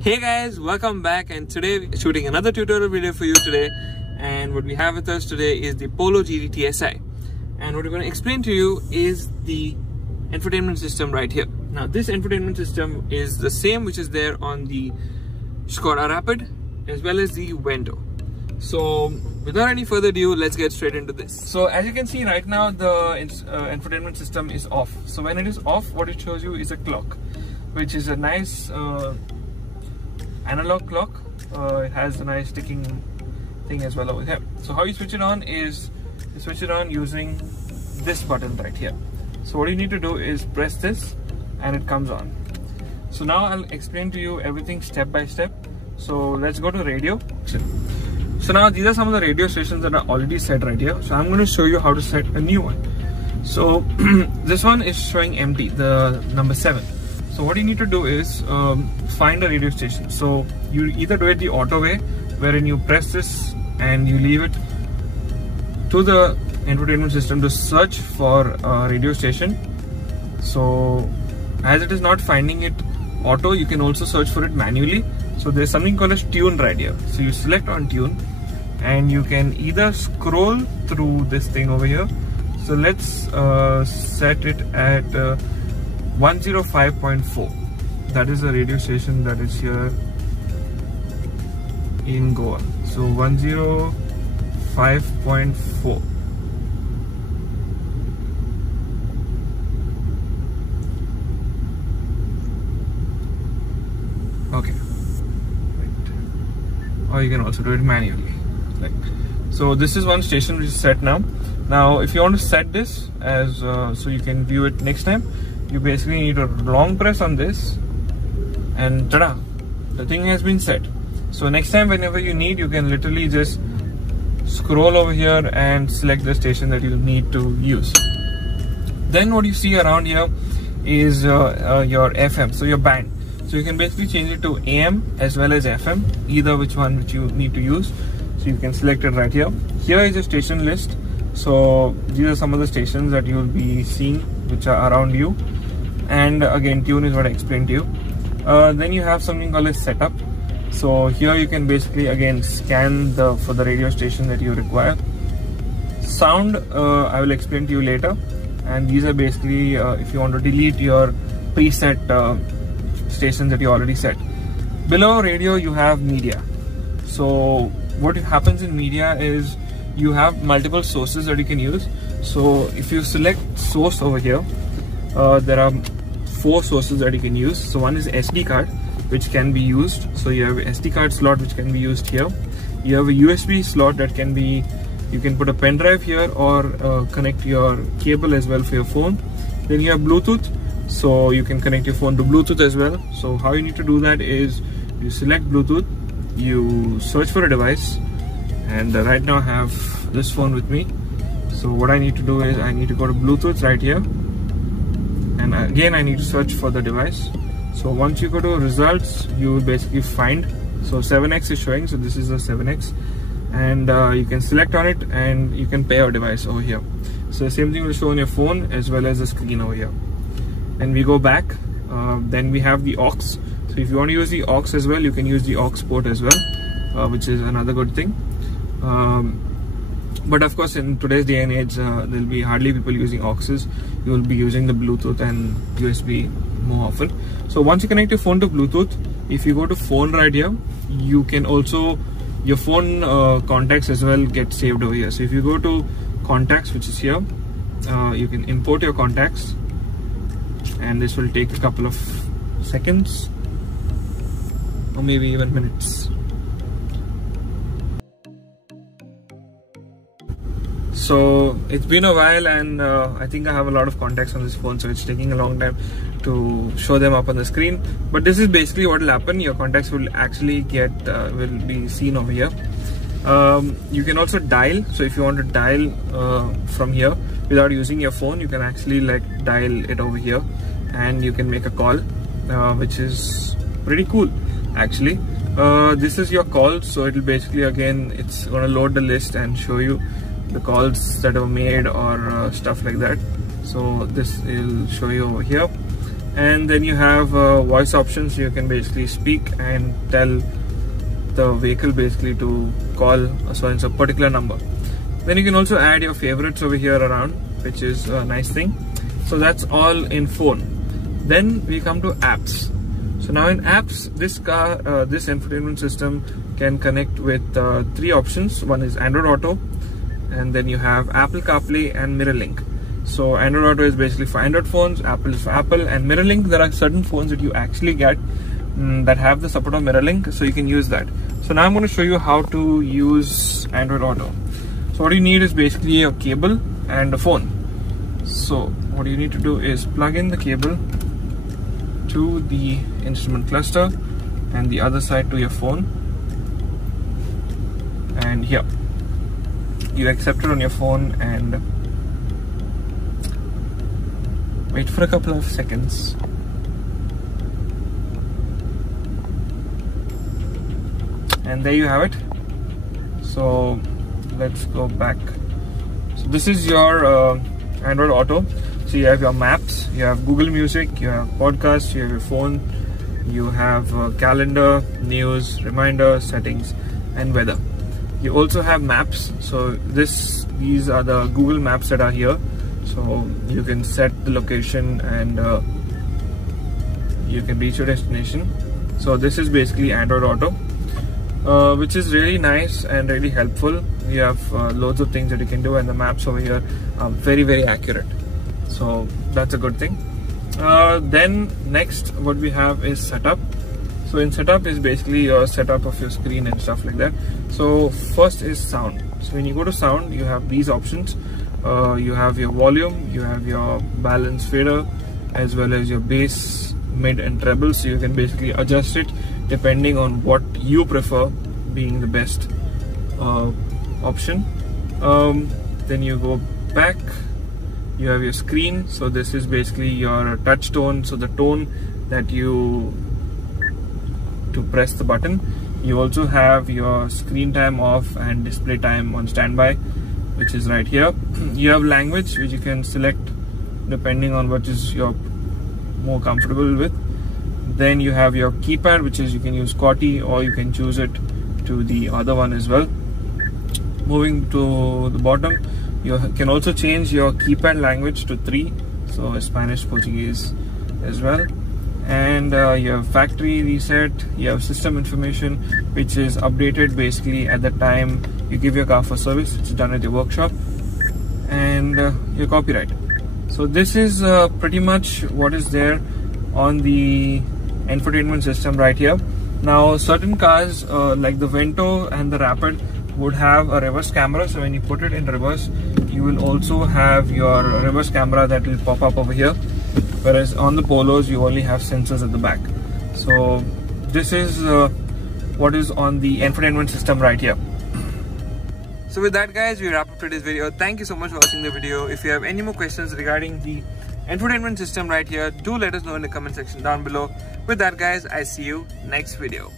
Hey guys, welcome back, and today we're shooting another tutorial video for you today. And what we have with us today is the Polo GT-TSI, and what we're going to explain to you is the infotainment system right here. Now this infotainment system is the same which is there on the Skoda Rapid as well as the Vento. So without any further ado, let's get straight into this. So as you can see right now, the infotainment system is off. So when it is off, what it shows you is a clock, which is a nice analog clock. It has a nice ticking thing as well over here. So how you switch it on is you switch it on using this button right here. So what you need to do is press this and it comes on. So now I'll explain to you everything step by step. So let's go to radio. So now these are some of the radio stations that are already set right here. So I'm going to show you how to set a new one. So this one is showing empty, the number 7. So what you need to do is find a radio station. So you either do it the auto way, wherein you press this and you leave it to the infotainment system to search for a radio station. So as it is not finding it auto, you can also search for it manually. So there's something called as tune right here. So you select on tune and you can either scroll through this thing over here. So let's set it at 105.4. that is a radio station that is here in Goa. So 105.4. Okay, right. Or you can also do it manually, like so. This is one station which is set now. Now if you want to set this as so you can view it next time, you basically need a long press on this and ta-da, the thing has been set. So next time whenever you need, you can literally just scroll over here and select the station that you need to use. Then what you see around here is your FM, so your band. So you can basically change it to AM as well as FM, either which one which you need to use. So you can select it right here. Here is a station list. So these are some of the stations that you will be seeing which are around you. And again, tune is what I explained to you. Then you have something called as setup. So here you can basically again scan for the radio station that you require. Sound I will explain to you later. And these are basically if you want to delete your preset stations that you already set. Below radio you have media. So what happens in media is you have multiple sources that you can use. So if you select source over here, there are 4 sources that you can use. So one is SD card, which can be used. So you have an SD card slot which can be used here. You have a USB slot that can be, you can put a pen drive here or connect your cable as well for your phone. Then you have Bluetooth, so you can connect your phone to Bluetooth as well. So how you need to do that is you select Bluetooth, you search for a device, and right now I have this phone with me. So what I need to do is I need to go to Bluetooth right here, and again I need to search for the device. So once you go to results, you will basically find, so 7X is showing, so this is a 7X, and you can select on it and you can pair your device over here. So the same thing will show on your phone as well as the screen over here. Then we go back, then we have the aux. So if you want to use the aux as well, you can use the aux port as well, which is another good thing. But of course in today's day and age, there will be hardly people using auxes. You will be using the Bluetooth and USB more often. So once you connect your phone to Bluetooth, if you go to phone right here, you can also, your phone contacts as well get saved over here. So if you go to contacts, which is here, you can import your contacts, and this will take a couple of seconds or maybe even minutes. So it's been a while, and I think I have a lot of contacts on this phone, so it's taking a long time to show them up on the screen. But this is basically what will happen. Your contacts will actually get will be seen over here. You can also dial. So if you want to dial from here without using your phone, you can actually like dial it over here, and you can make a call, which is pretty cool actually. This is your call, so it will basically, again, it's going to load the list and show you the calls that were made or stuff like that. So this will show you over here, And then you have voice options. You can basically speak and tell the vehicle basically to call a particular number. Then you can also add your favorites over here around, which is a nice thing. So that's all in phone. Then we come to apps. So now in apps, this infotainment system can connect with 3 options. One is Android Auto, and then you have Apple CarPlay and MirrorLink. So Android Auto is basically for Android phones, Apple is for Apple, and MirrorLink, there are certain phones that you actually get that have the support of MirrorLink, so you can use that. So now I'm going to show you how to use Android Auto. So what you need is basically a cable and a phone. So what you need to do is plug in the cable to the instrument cluster and the other side to your phone, and here you accept it on your phone and wait for a couple of seconds. And there you have it. So let's go back. So this is your Android Auto. So you have your maps, you have Google Music, you have podcasts, you have your phone, you have calendar, news, reminder, settings, and weather. You also have maps. So these are the Google Maps that are here. So you can set the location and you can reach your destination. So this is basically Android Auto, which is really nice and really helpful. You have loads of things that you can do, and the maps over here are very, very accurate. So that's a good thing. Then next what we have is setup. So in setup is basically your setup of your screen and stuff like that. So first is sound. So when you go to sound, you have these options. You have your volume, you have your balance fader, as well as your bass, mid and treble. So you can basically adjust it depending on what you prefer being the best option. Then you go back, you have your screen. So this is basically your touch tone, so the tone that you to press the button. You also have your screen time off and display time on standby, which is right here. You have language, which you can select depending on what is you're more comfortable with. Then you have your keypad, which is you can use QWERTY or you can choose it to the other one as well. Moving to the bottom, you can also change your keypad language to 3, so Spanish, Portuguese as well. And you have factory reset, you have system information, which is updated basically at the time you give your car for service. It's done at your workshop. And your copyright. So this is pretty much what is there on the infotainment system right here. Now certain cars like the Vento and the Rapid would have a reverse camera. So when you put it in reverse, you will also have your reverse camera that will pop up over here. Whereas on the Polos, you only have sensors at the back. So this is what is on the infotainment system right here. So with that, guys, we wrap up today's video. Thank you so much for watching the video. If you have any more questions regarding the infotainment system right here, do let us know in the comment section down below. With that, guys, I see you next video.